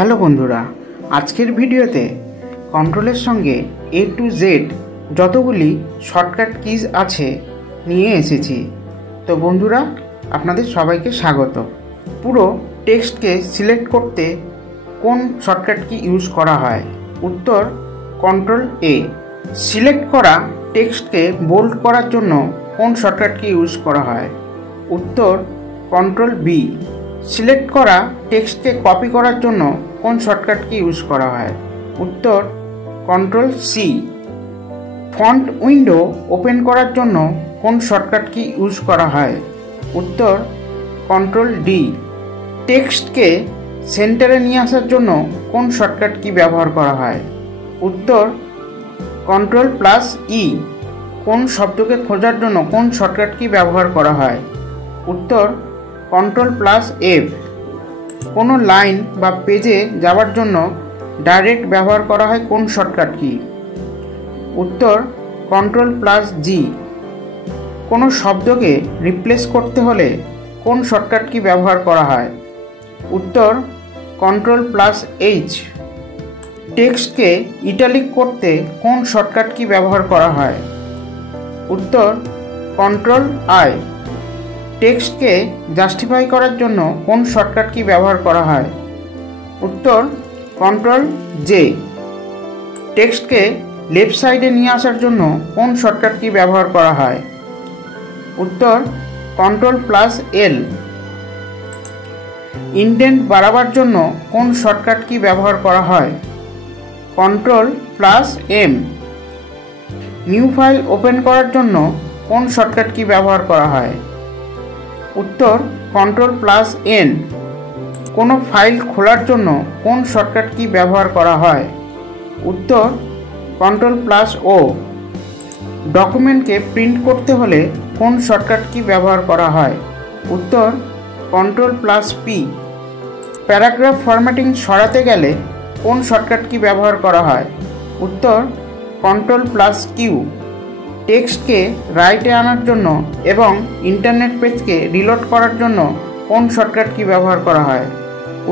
Hello বন্ধুরা, আজকের ভিডিওতে কন্ট্রোলের সঙ্গে A to Z যতগুলি শর্টকাট কিজ আছে নিয়ে এসেছি। তো বন্ধুরা, আপনাদের সবাইকে স্বাগত। পুরো টেক্সটকে সিলেক্ট করতে কোন শর্টকাট কি ইউজ করা হয়? উত্তর কন্ট্রোল A। সিলেক্ট করা টেক্সটকে বোল্ড করার জন্য কোন শর্টকাট কি ইউজ করা হয়? উত্তর কন্ট্রোল B। সিলেক্ট করা টেক্সটকে কপি করার জন্য কোন শর্টকাট কি ইউজ করা হয়? উত্তর control C। Font window open করার জন্য কোন শর্টকাট কি ইউজ করা হয়? উত্তর কন্ট্রোল D। টেক্সটকে সেন্টারে নিয়ে আসার জন্য কোন শর্টকাট কি ব্যবহার করা হয়? উত্তর কন্ট্রোল+E। কোন শব্দকে খোঁজার জন্য কোন শর্টকাট কি ব্যবহার করা হয়? উত্তর কন্ট্রোল+F। কোনো লাইন বা পেজে যাওয়ার জন্য ডাইরেক্ট ব্যবহার করা হয় কোন শর্টকাট কি? উত্তর কন্ট্রোল+G। কোনো শব্দকে রিপ্লেস করতে হলে কোন শর্টকাট কি ব্যবহার করা হয়? উত্তর কন্ট্রোল+H। টেক্সটকে ইটালিক করতে কোন শর্টকাট কি ব্যবহার করা হয়? উত্তর কন্ট্রোল+I। টেক্সটকে জাস্টিফাই করার জন্য কোন শর্টকাট কি ব্যবহার করা হয়? উত্তর কন্ট্রোল+J। টেক্সটকে লেফট সাইডে নিয়ে আসার জন্য কোন শর্টকাট কি ব্যবহার করা হয়? উত্তর কন্ট্রোল+L। ইনডেন্ট বাড়াবার জন্য কোন শর্টকাট কি ব্যবহার করা হয়? কন্ট্রোল+M। নিউ ফাইল ওপেন করার জন্য কোন শর্টকাট কি ব্যবহার করা হয়? উত্তর কন্ট্রোল+N। কোনো ফাইল খোলার জন্য কোন শর্টকাট কি ব্যবহার করা হয়? উত্তর কন্ট্রোল+O। ডকুমেন্টকে প্রিন্ট করতে হলে কোন শর্টকাট কি ব্যবহার করা হয়? উত্তর কন্ট্রোল+P। প্যারাগ্রাফ ফরম্যাটিং সরাতে গেলে কোন শর্টকাট কি ব্যবহার করা হয়? উত্তর কন্ট্রোল+Q। টেক্সটকে রাইটে আনার জন্য এবং ইন্টারনেট পেজকে রিলোড করার জন্য কোন শর্টকাট কি ব্যবহার করা হয়?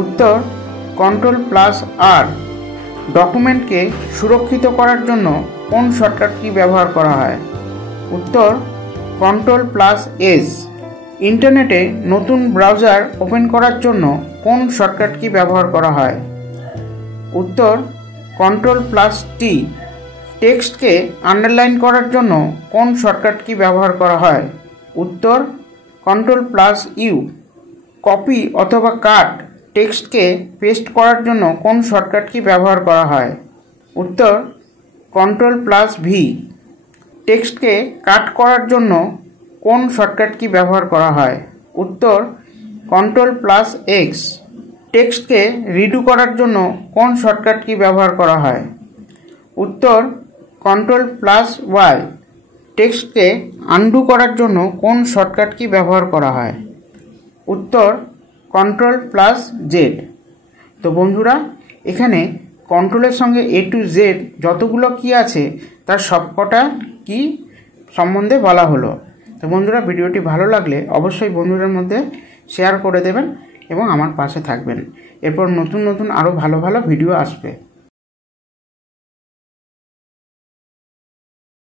উত্তর কন্ট্রোল+R। ডকুমেন্টকে সুরক্ষিত করার জন্য কোন শর্টকাট কি ব্যবহার করা হয়? উত্তর কন্ট্রোল+S। ইন্টারনেটে নতুন ব্রাউজার ওপেন করার জন্য কোন শর্টকাট কি ব্যবহার করা হয়? উত্তর কন্ট্রোল+T। টেক্সটকে আন্ডারলাইন করার জন্য কোন শর্টকাট কি ব্যবহার করা হয়? উত্তর কন্ট্রোল+U। কপি অথবা কাট টেক্সটকে পেস্ট করার জন্য কোন শর্টকাট কি ব্যবহার করা হয়? উত্তর কন্ট্রোল+V। টেক্সটকে কাট করার জন্য কোন শর্টকাট কি ব্যবহার করা হয়? উত্তর কন্ট্রোল+X। টেক্সটকে রিডু করার জন্য কোন শর্টকাট কি ব্যবহার করা হয়? উত্তর কন্ট্রোল+Y। টেক্সটকে আনডু করার জন্য কোন শর্টকাট কি ব্যবহার করা হয়? উত্তর কন্ট্রোল+Z। তো বন্ধুরা, এখানে কন্ট্রোলের সঙ্গে A to Z যতগুলো কি আছে তার সবকটা কি সম্বন্ধে বলা হলো। তো বন্ধুরা, ভিডিওটি ভালো লাগলে অবশ্যই বন্ধুদের মধ্যে শেয়ার করে দেবেন এবং আমার পাশে থাকবেন। এরপর নতুন নতুন আরও ভালো ভালো ভিডিও আসবে।